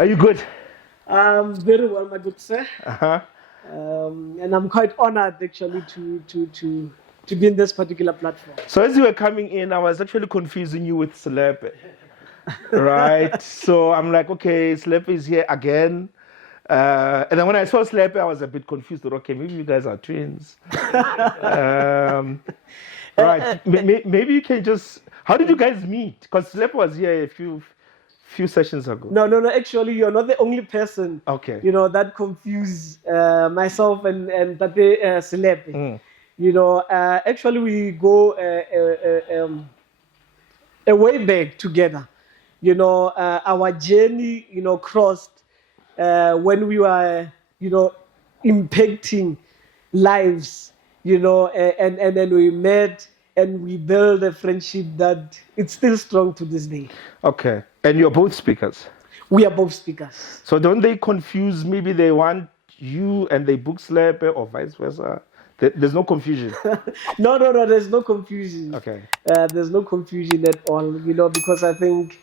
Are you good? Very well, my good sir. Uh-huh. And I'm quite honored actually to be in this particular platform. So as you were coming in, I was actually confusing you with Slepe. Right? So I'm like, okay, Slepe is here again. And then when I saw Slepe, I was a bit confused. Okay, maybe you guys are twins. Right. Maybe you can just... How did you guys meet? Because Slepe was here a few sessions ago. No. Actually, you're not the only person. Okay. That confused myself and Tate Selepe. Actually, we go a way back together. Our journey, crossed when we were, impacting lives, and then we met and we built a friendship that it's still strong to this day. Okay. And you're both speakers? We are both speakers. So don't they confuse, maybe they want you and they book Slepe or vice versa? There's no confusion? No, there's no confusion. Okay. There's no confusion at all, because I think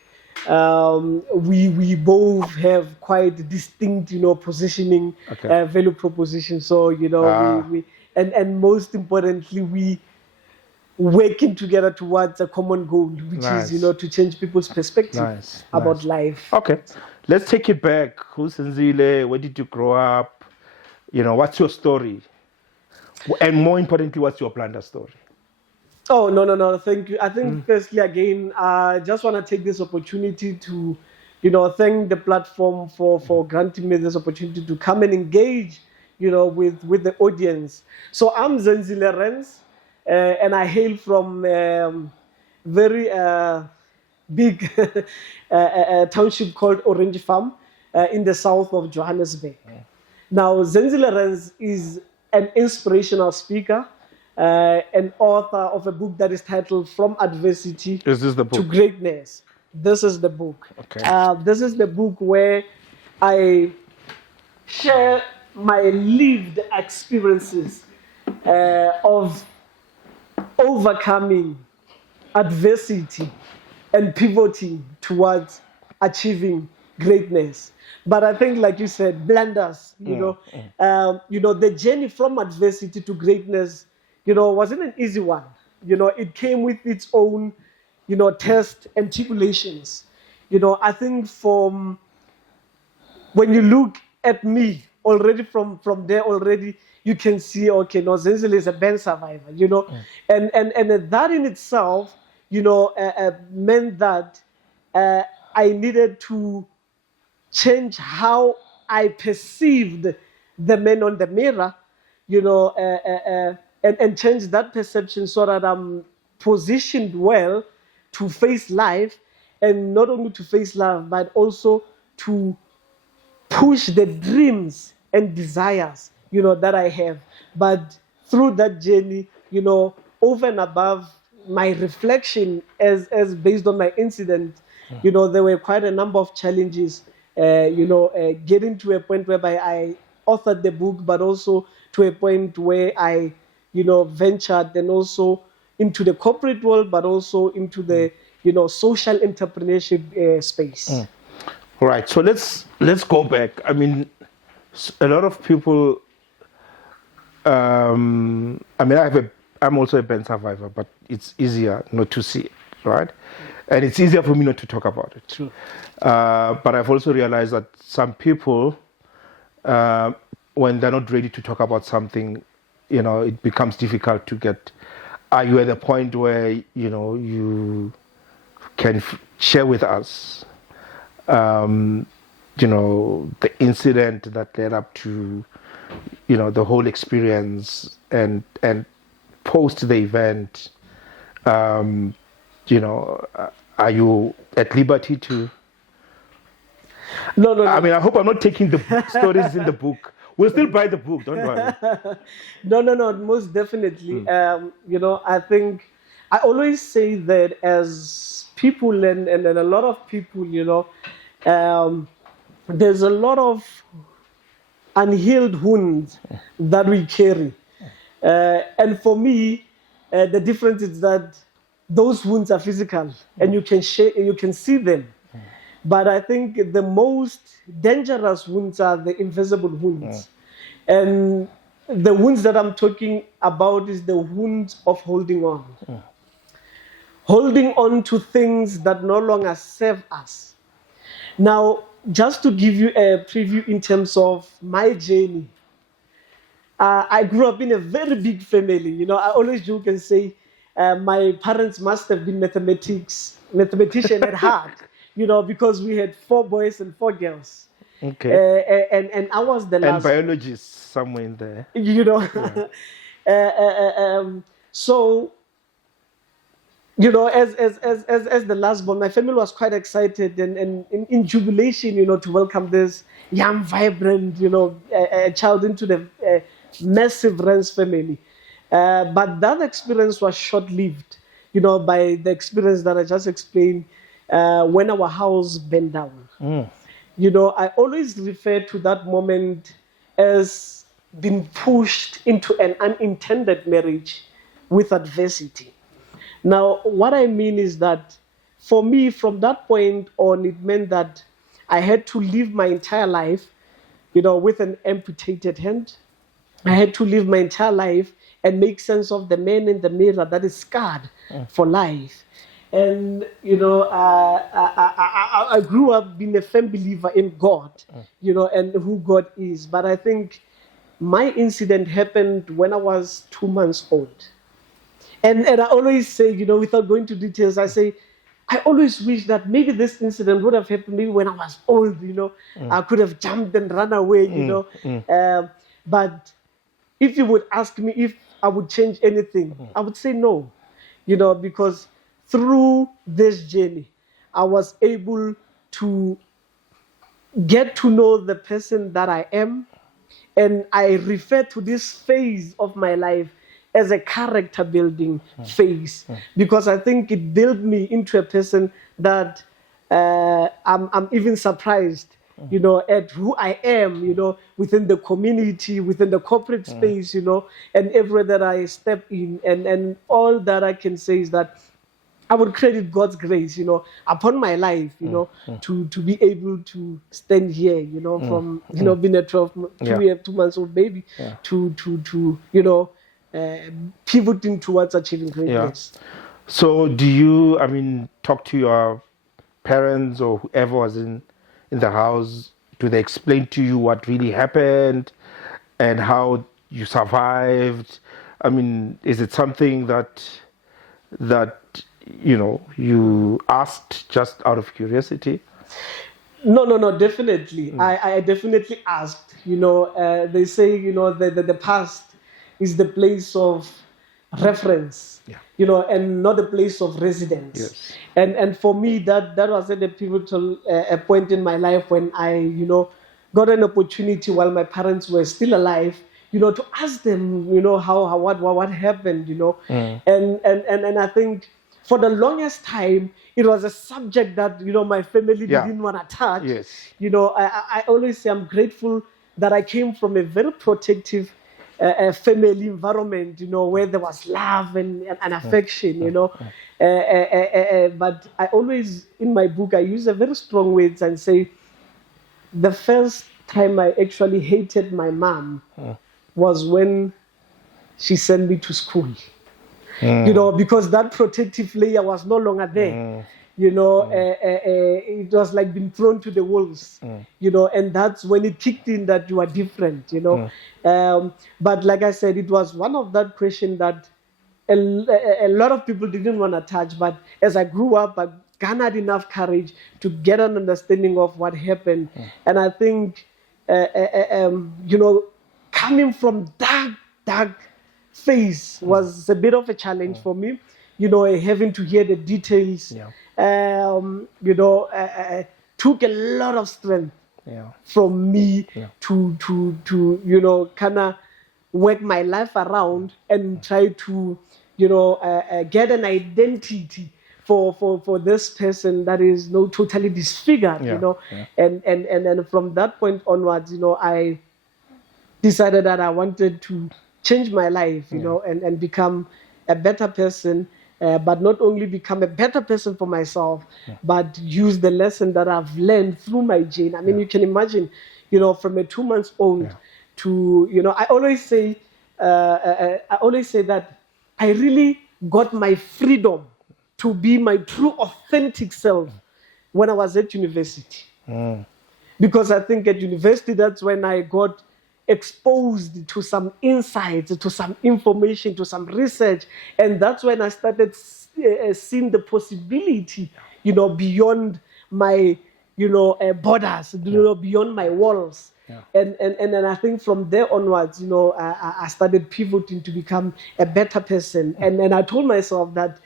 we both have quite distinct, positioning, Okay. value proposition. So, we and most importantly, we working together towards a common goal, which Nice. is, to change people's perspective Nice. about life. Okay. Let's take it back. Who's Zenzile? Where did you grow up? What's your story? And more importantly, what's your Blunder story? Oh, no. Thank you. I think firstly, again, I just want to take this opportunity to, thank the platform for granting me this opportunity to come and engage, with the audience. So I'm Zenzile Rens, and I hail from very big township called Orange Farm in the south of Johannesburg. Now, Zenzile Rens is an inspirational speaker, an author of a book that is titled From Adversity Is this the to book? Greatness. This is the book. Okay. This is the book where I share my lived experiences of overcoming adversity and pivoting towards achieving greatness. But I think, like you said, blunders, the journey from adversity to greatness, wasn't an easy one. It came with its own, tests and tribulations. I think from when you look at me already from there already, you can see, okay, no, Zenzile is a band survivor, and that in itself, meant that I needed to change how I perceived the man on the mirror, and change that perception so that I'm positioned well to face life, and not only to face life, but also to push the dreams and desires, that I have. But through that journey, over and above my reflection as based on my incident, there were quite a number of challenges, getting to a point whereby I authored the book, but also to a point where I, ventured and also into the corporate world, but also into the, social entrepreneurship space. All right. So let's go back. I mean, a lot of people. I'm also a burn survivor, but it's easier not to see it, right? And it's easier for me not to talk about it. True. But I've also realized that some people, when they're not ready to talk about something, it becomes difficult to get. Are you at a point where you can share with us, the incident that led up to, the whole experience, and post the event? Are you at liberty to? No. I mean, I hope I'm not taking the stories in the book. We'll still buy the book, don't worry. No, most definitely. I think I always say that as people and a lot of people, there's a lot of unhealed wounds that we carry. And for me, the difference is that those wounds are physical and you can see them. But I think the most dangerous wounds are the invisible wounds. And the wounds that I'm talking about is the wounds of holding on. Holding on to things that no longer serve us. Now, just to give you a preview in terms of my journey, I grew up in a very big family. You know, I always joke and say my parents must have been mathematician at heart, you know, because we had 4 boys and 4 girls. Okay. And I was the And last. biologist somewhere in there. You know. So, you know, as the last born, my family was quite excited and in jubilation, you know, to welcome this young, vibrant, you know, a child into the massive Rens family. But that experience was short-lived, you know, by the experience that I just explained when our house burned down. You know, I always refer to that moment as being pushed into an unintended marriage with adversity. Now, what I mean is that for me, from that point on, it meant that I had to live my entire life, you know, with an amputated hand. I had to live my entire life and make sense of the man in the mirror that is scarred for life. And, you know, I grew up being a firm believer in God, you know, and who God is. But I think my incident happened when I was 2 months old. And I always say, you know, without going to details, I say, I always wish that maybe this incident would have happened maybe when I was old, you know. I could have jumped and run away, you know. But if you would ask me if I would change anything, I would say no, you know, because through this journey, I was able to get to know the person that I am. And I refer to this phase of my life as a character building phase, because I think it built me into a person that I'm even surprised, you know, at who I am, you know, within the community, within the corporate space, you know, and everywhere that I step in. And all that I can say is that I would credit God's grace, you know, upon my life, you know, to be able to stand here, you know, from, you know, being a 2 months old baby to you know, pivoting towards achieving greatness. So do you, I mean, talk to your parents or whoever was in the house? Do they explain to you what really happened and how you survived? I mean, is it something that you know you asked just out of curiosity? No, definitely. I definitely asked. You know, they say, you know, the past is the place of reference, you know, and not the place of residence. And for me, that was at a pivotal point in my life when I, you know, got an opportunity while my parents were still alive, you know, to ask them, you know, what happened, you know, and I think for the longest time, it was a subject that, you know, my family didn't want to touch. You know, I always say I'm grateful that I came from a very protective family environment, you know, where there was love and affection, you know. But I always, in my book, I use a very strong words and say, the first time I actually hated my mom was when she sent me to school. You know, because that protective layer was no longer there. You know, it was like being thrown to the wolves, you know, and that's when it kicked in that you are different, you know. But like I said, it was one of that question that a lot of people didn't want to touch. But as I grew up, I garnered enough courage to get an understanding of what happened. And I think, you know, coming from dark phase was a bit of a challenge for me, you know, having to hear the details, you know, took a lot of strength from me to you know, kind of work my life around and try to, you know, get an identity for this person that is no totally disfigured, you know, and from that point onwards, you know, I decided that I wanted to change my life, you know, and become a better person but not only become a better person for myself, but use the lesson that I've learned through my journey. I mean, you can imagine, from a 2 months old to, I always say that I really got my freedom to be my true, authentic self when I was at university. Because I think at university, that's when I got exposed to some insights, to some information, to some research. And that's when I started seeing the possibility, beyond my, borders, beyond my walls. And I think from there onwards, I started pivoting to become a better person. And I told myself that,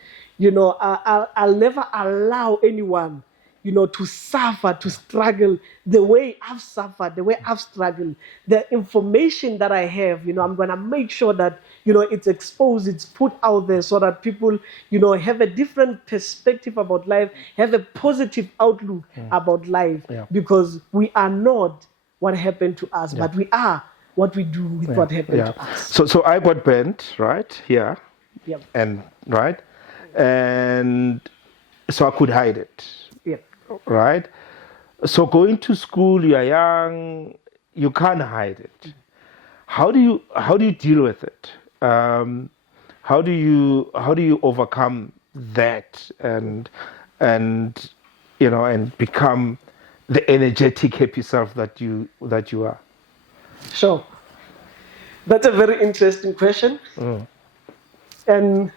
I'll never allow anyone, to suffer, to struggle the way I've suffered, the way I've struggled. The information that I have, I'm going to make sure that, it's exposed, it's put out there so that people, have a different perspective about life, have a positive outlook about life, because we are not what happened to us, but we are what we do with what happened to us. So I got bent, right, here, and right, and so I could hide it. Right? So going to school, you are young, you can't hide it. How do you deal with it? How do you overcome that and become the energetic, happy self that you are? Sure. That's a very interesting question. And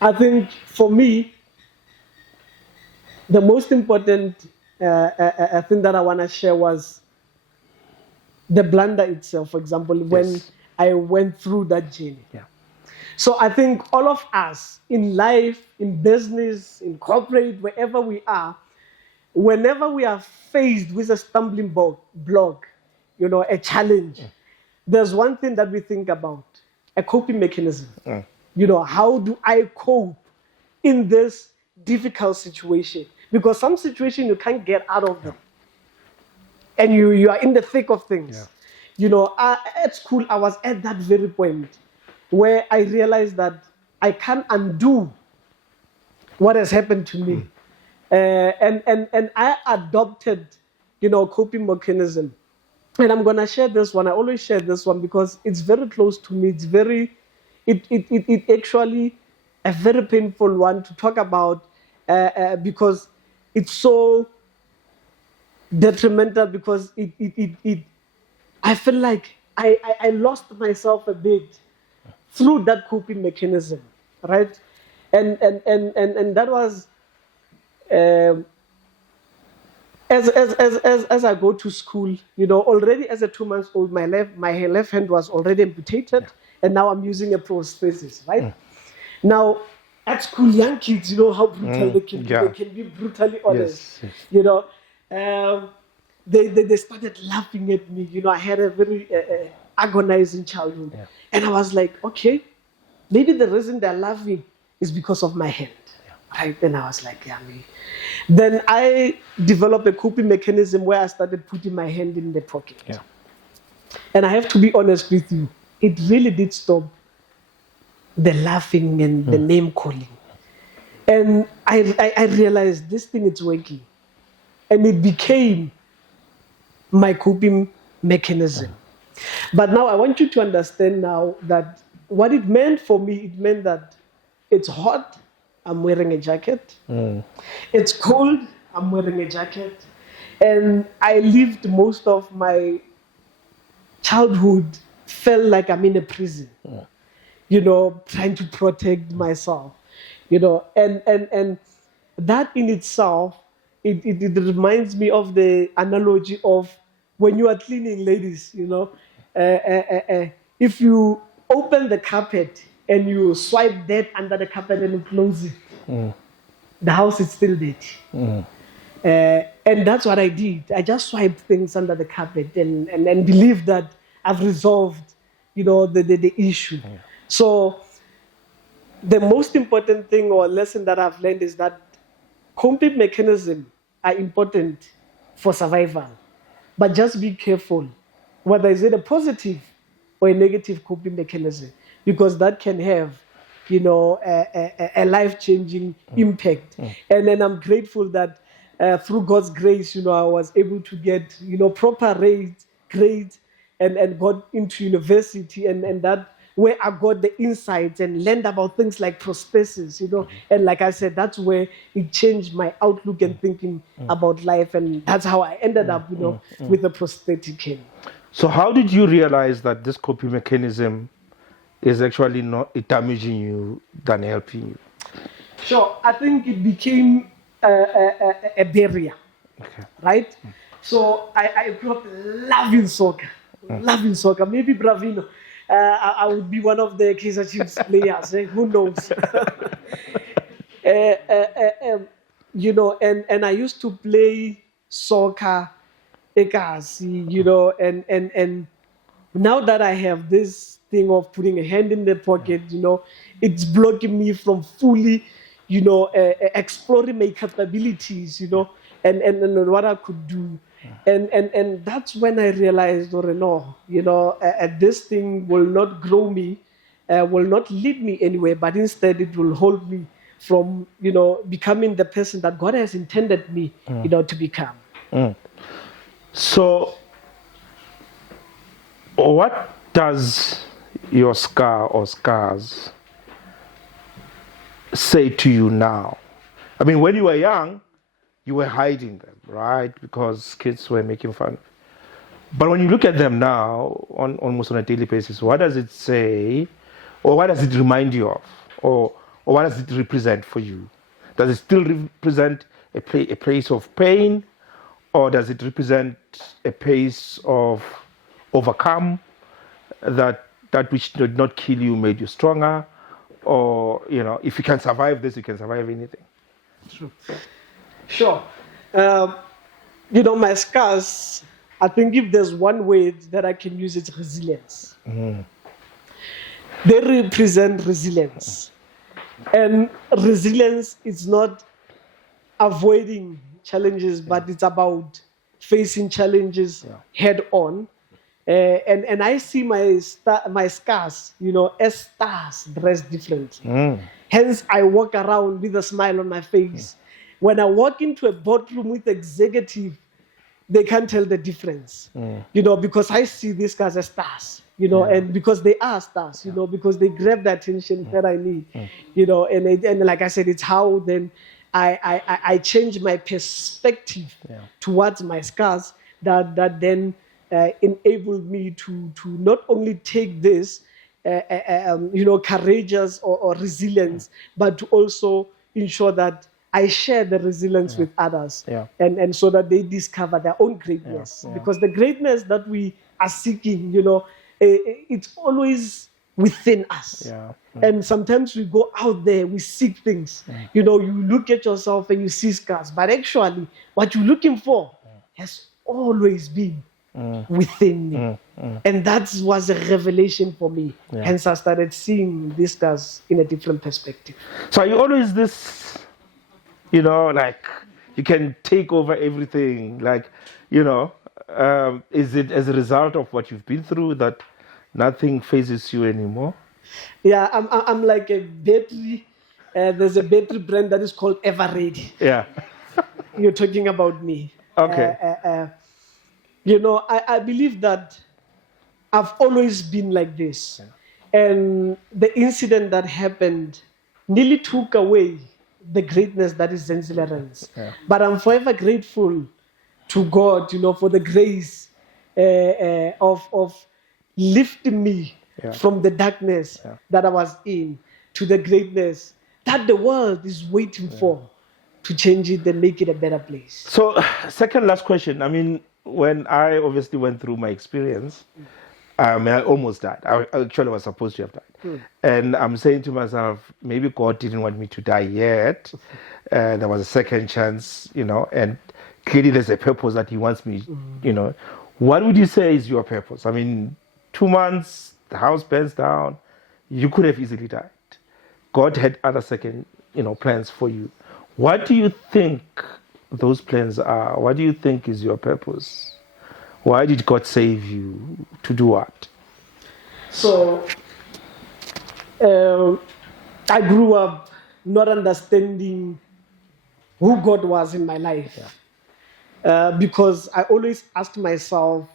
I think for me, the most important thing that I want to share was the blunder itself, for example, when I went through that journey. So I think all of us in life, in business, in corporate, wherever we are, whenever we are faced with a stumbling block, a challenge, there's one thing that we think about, a coping mechanism. How do I cope in this difficult situation? Because some situation you can't get out of them. And you are in the thick of things. At school, I was at that very point where I realized that I can't undo what has happened to me. And I adopted, coping mechanism. And I'm going to share this one. I always share this one because it's very close to me. It actually a very painful one to talk about because it's so detrimental, because I feel like I lost myself a bit through that coping mechanism, right? And that was as I go to school, already as a 2 months old, my left hand was already amputated, and now I'm using a prosthesis, right? Now, at school, young kids, how brutal they can be. They can be brutally honest. They started laughing at me. I had a very agonizing childhood. And I was like, okay, maybe the reason they're laughing is because of my hand. Right? And I was like, me. Then I developed a coping mechanism where I started putting my hand in the pocket. And I have to be honest with you, it really did stop the laughing and the name calling. And I realized this thing is working. And it became my coping mechanism. But now I want you to understand now that what it meant for me, it meant that it's hot, I'm wearing a jacket. It's cold, I'm wearing a jacket. And I lived most of my childhood, felt like I'm in a prison. Trying to protect myself, and that in itself, it reminds me of the analogy of when you are cleaning, ladies, if you open the carpet and you swipe that under the carpet and it closes it, the house is still dirty. And that's what I did. I just swiped things under the carpet and believed that I've resolved, the issue. So the most important thing or lesson that I've learned is that coping mechanisms are important for survival. But just be careful, whether is it a positive or a negative coping mechanism, because that can have a life-changing impact. And then I'm grateful that through God's grace, I was able to get, proper grades and got into university, and that where I got the insights and learned about things like prosthesis, and like I said, that's where it changed my outlook and thinking about life, and that's how I ended up, with the prosthetic cane. So how did you realize that this coping mechanism is actually not damaging you than helping you? Sure, I think it became a barrier, right? So I grew up loving soccer. Maybe Bravino. I would be one of the Kaizer Chiefs players. Who knows? And I used to play soccer, and now that I have this thing of putting a hand in the pocket, it's blocking me from fully, exploring my capabilities, and what I could do. And that's when I realized, this thing will not grow me, will not lead me anywhere, but instead it will hold me from, becoming the person that God has intended me, to become. So, what does your scar or scars say to you now? I mean, when you were young, you were hiding them, right? Because kids were making fun. But when you look at them now, almost on a daily basis, what does it say, or what does it remind you of, or what does it represent for you? Does it still represent a place of pain, or does it represent a place of overcome, that which did not kill you made you stronger, or if you can survive this, you can survive anything? True. Sure. My scars, I think if there's one word that I can use, it's resilience. They represent resilience. And resilience is not avoiding challenges, but it's about facing challenges head on. And I see my scars, as stars dressed differently. Hence, I walk around with a smile on my face. When I walk into a boardroom with executive, they can't tell the difference, because I see these guys as stars, and because they are stars, because they grab the attention that I need, and like I said, it's how then I change my perspective towards my scars that then enabled me to not only take this, courageous or resilience, but to also ensure that I share the resilience with others, and so that they discover their own greatness. Because the greatness that we are seeking, it's always within us. And sometimes we go out there, we seek things. You look at yourself and you see scars, but actually what you're looking for has always been within me. And that was a revelation for me. Hence I started seeing these scars in a different perspective. So are you always this, like you can take over everything, like, is it as a result of what you've been through that nothing phases you anymore? Yeah, I'm like a battery. There's a battery brand that is called Everready. Yeah. You're talking about me. Okay. I believe that I've always been like this. And the incident that happened nearly took away the greatness that is Zenzile Rens. But I'm forever grateful to God, for the grace of lifting me from the darkness that I was in to the greatness that the world is waiting for to change it and make it a better place. So, second last question. I mean, when I obviously went through my experience, I almost died. I actually was supposed to have died. And I'm saying to myself, maybe God didn't want me to die yet. There was a second chance, and clearly there's a purpose that He wants me, What would you say is your purpose? I mean, 2 months, the house burns down. You could have easily died. God had other second, plans for you. What do you think those plans are? What do you think is your purpose? Why did God save you? To do what? So, I grew up not understanding who God was in my life. Because I always asked myself,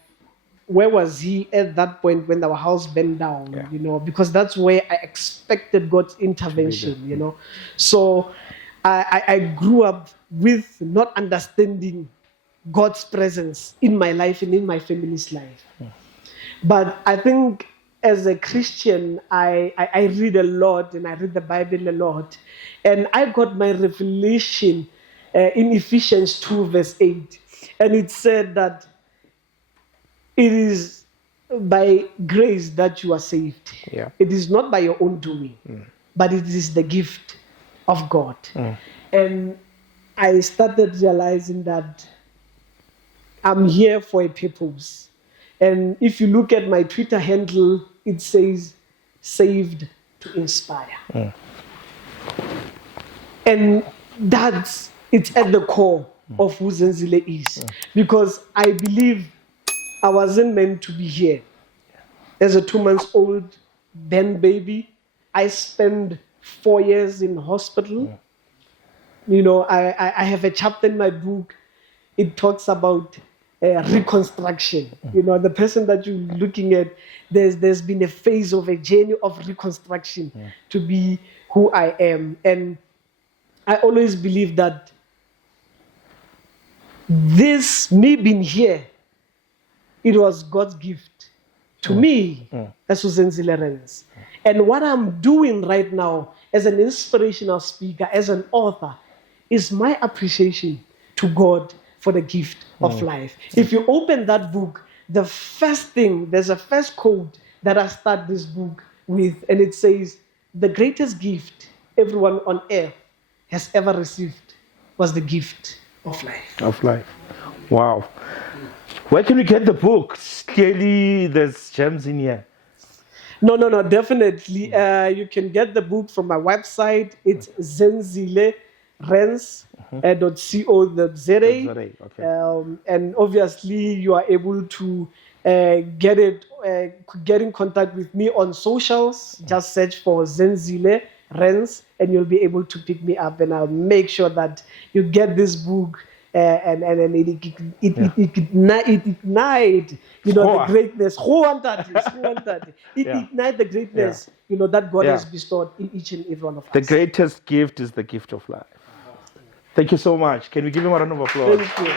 where was he at that point when our house burned down? You know, because that's where I expected God's intervention, you know. So I grew up with not understanding God's presence in my life and in my family's life. But I think as a Christian, I read a lot and I read the Bible a lot. And I got my revelation in Ephesians 2 verse 8. And it said that it is by grace that you are saved. Yeah. It is not by your own doing, but it is the gift of God. And I started realizing that I'm here for a purpose. And if you look at my Twitter handle, it says, saved to inspire. And it's at the core of who Zenzile is. Because I believe I wasn't meant to be here. As a 2-month-old then baby, I spent 4 years in hospital. You know, I have a chapter in my book. It talks about reconstruction. You know, the person that you're looking at, there's been a phase of a journey of reconstruction to be who I am. And I always believe that me being here, it was God's gift to me as Zenzile Rens. And what I'm doing right now as an inspirational speaker, as an author, is my appreciation to God for the gift of life. If you open that book, the first thing, there's a first quote that I start this book with, and it says, the greatest gift everyone on earth has ever received was the gift of life. Of life. Wow. Where can we get the book? Clearly, there's gems in here. No, definitely. You can get the book from my website. It's Zenzile Rens. .co.za. Okay. And obviously, you are able to get in contact with me on socials. Just search for Zenzile Rens, and you'll be able to pick me up. And I'll make sure that you get this book. And it ignite, you know, the greatness. It ignite the greatness, you know, that God has bestowed in each and every one of us. The greatest gift is the gift of life. Thank you so much. Can we give him a round of applause? Thank you.